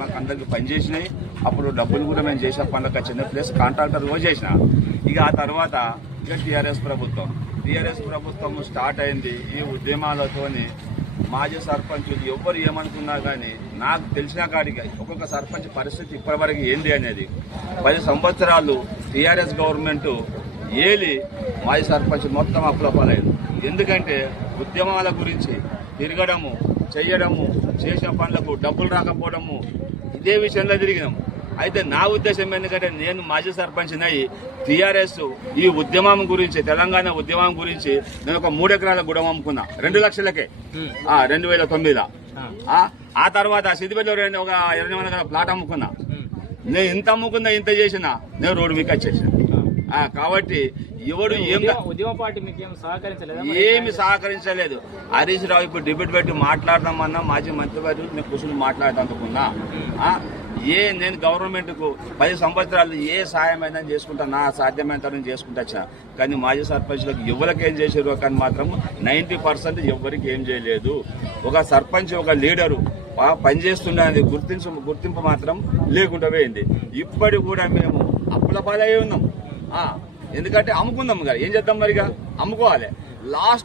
మాకు అందరికి పని చేసినాయి. అప్పుడు డబ్బులు కూడా మేము చేసే పనులకు వచ్చింది, ప్లస్ కాంట్రాక్టర్ కూడా చేసిన. ఇక ఆ తర్వాత ఇక టీఆర్ఎస్ ప్రభుత్వం స్టార్ట్ అయింది. ఈ ఉద్యమాలతోని మాజీ సర్పంచులు ఎవరు ఏమనుకున్నా కానీ నాకు తెలిసిన కాడికి ఒక్కొక్క సర్పంచ్ పరిస్థితి ఇప్పటివరకు ఏంది అనేది 10 సంవత్సరాలు టీఆర్ఎస్ గవర్నమెంట్ ఏలి మాజీ సర్పంచ్ మొత్తం అప్పులపాలైంది. ఎందుకంటే ఉద్యమాల గురించి తిరగడము, చెయ్యడము, చేసిన పనులకు డబ్బులు రాకపోవడము, ఇదే విషయంలో తిరిగినాము. అయితే నా ఉద్దేశం ఎందుకంటే నేను మాజీ సర్పంచ్నై టీఆర్ఎస్ ఈ ఉద్యమం గురించి, తెలంగాణ ఉద్యమం గురించి నేను ఒక 3 ఎకరాల గుడం అమ్ముకున్నా 2 లక్షలకే 2009లో. ఆ తర్వాత సిద్దిపేటలో ఒక 20 ఎకరాల ప్లాట్ అమ్ముకున్నా. నేను ఇంత అమ్ముకున్నా, ఇంత చేసినా నేను రోడ్డు మీకు వచ్చేసాను. కాబట్టి ఎవడు ఏమి సహకరించలేదు. హరీష్ రావు ఇప్పుడు డిబేట్ పెట్టి మాట్లాడదామన్నా మాజీ మంత్రి గారు నేను కూర్చుని మాట్లాడదామనుకున్నా. నేను గవర్నమెంట్ కు 10 సంవత్సరాలు ఏ సాయం అయినా చేసుకుంటా, నా సాధ్యమైనంత నేను చేసుకుంటా వచ్చా. కానీ మాజీ సర్పంచ్లకు ఎవరికి ఏం చేశారు కానీ మాత్రం 90% ఎవరికి ఏం చేయలేదు. ఒక సర్పంచ్, ఒక లీడరు పనిచేస్తుండే గుర్తింపు మాత్రం లేకుండా పోయింది. ఇప్పటి కూడా మేము అప్పుల పాలై ఉన్నాం. ఎందుకంటే అమ్ముకుందాం కదా, ఏం చేద్దాం మరిగా, అమ్ముకోవాలి. లాస్ట్